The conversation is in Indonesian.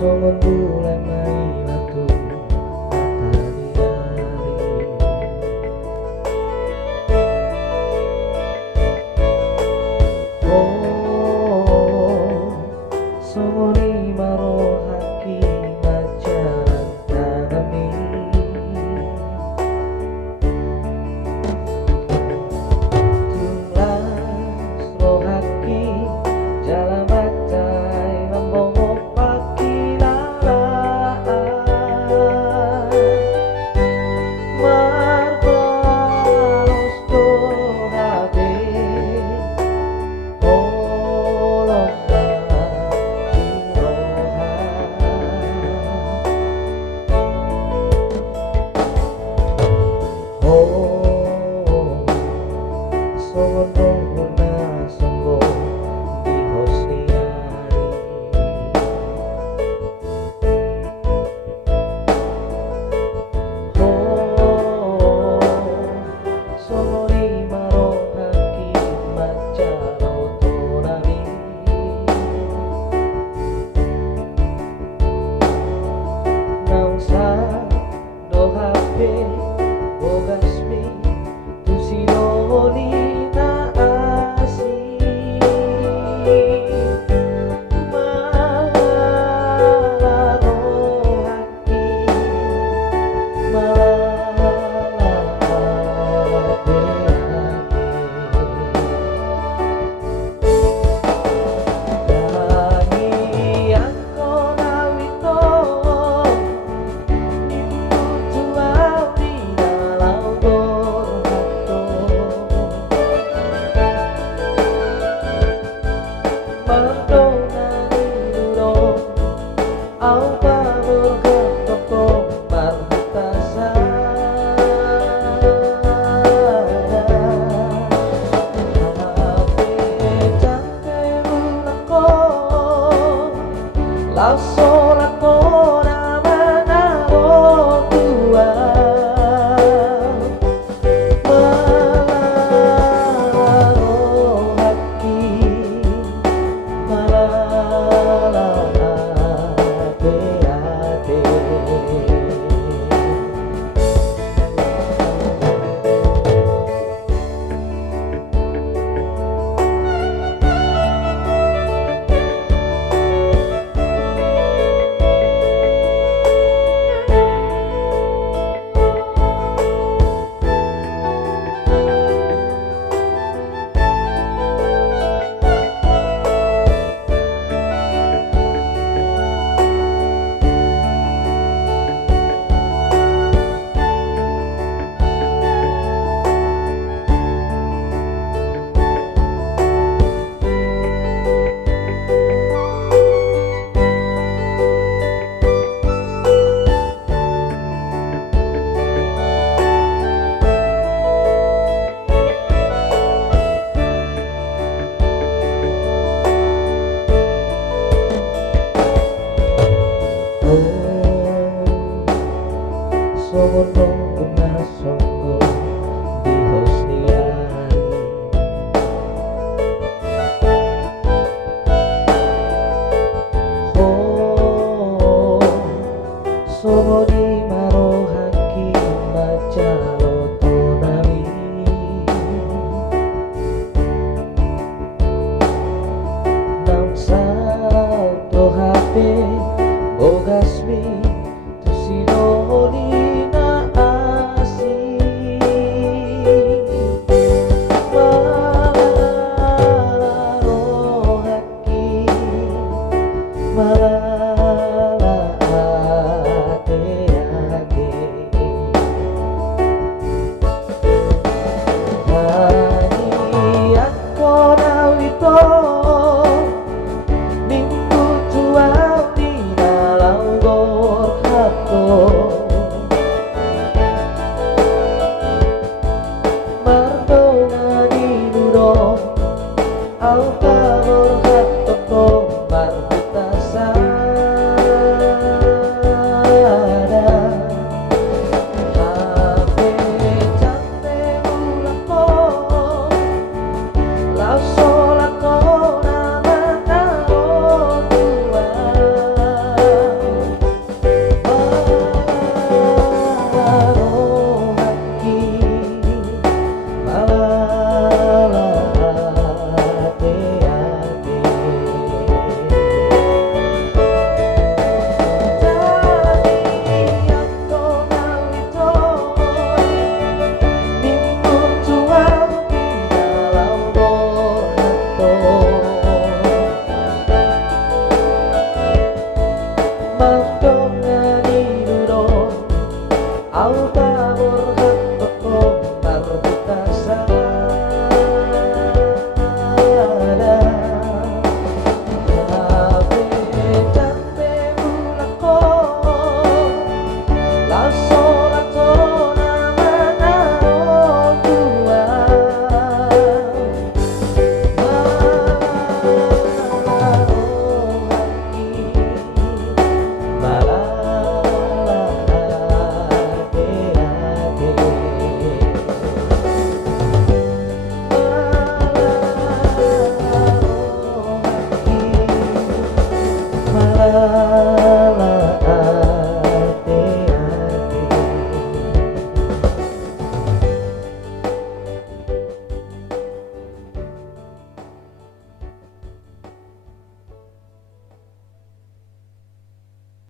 Songon Bulan maila Tung matani. Oh, songoni rohakki manjalang tanganmi. Tung rohakki jala mancai lambok pakkilalaan. Marbalos to Hape holong roha. Oh, songon ronggur nasonggot di hosni. Oh, songoni rohakki manjalo tonami. Naung do Hape bogasmi tusi Doli naasing. Malala rohakki Malala Dagi angko nawito nimbutu di dalam rohakko. Mardonani duro au pabor toko marhutasa. Hape cantai bulako laso lako namana tua. Malala rohakki Malala Hape. Songon nasonggot di hosni. Oh, songoni rohakki manjalo tonami. Naung saut Hape bogasmi tusi Doli naasing. Malala rohakki Malala Hape. Dagi angko nawito nimbutu di dalam rohakko. Mardonani duro au pabor toko marhutasa. Hape cantai bulako laso lako namana tua. manjalo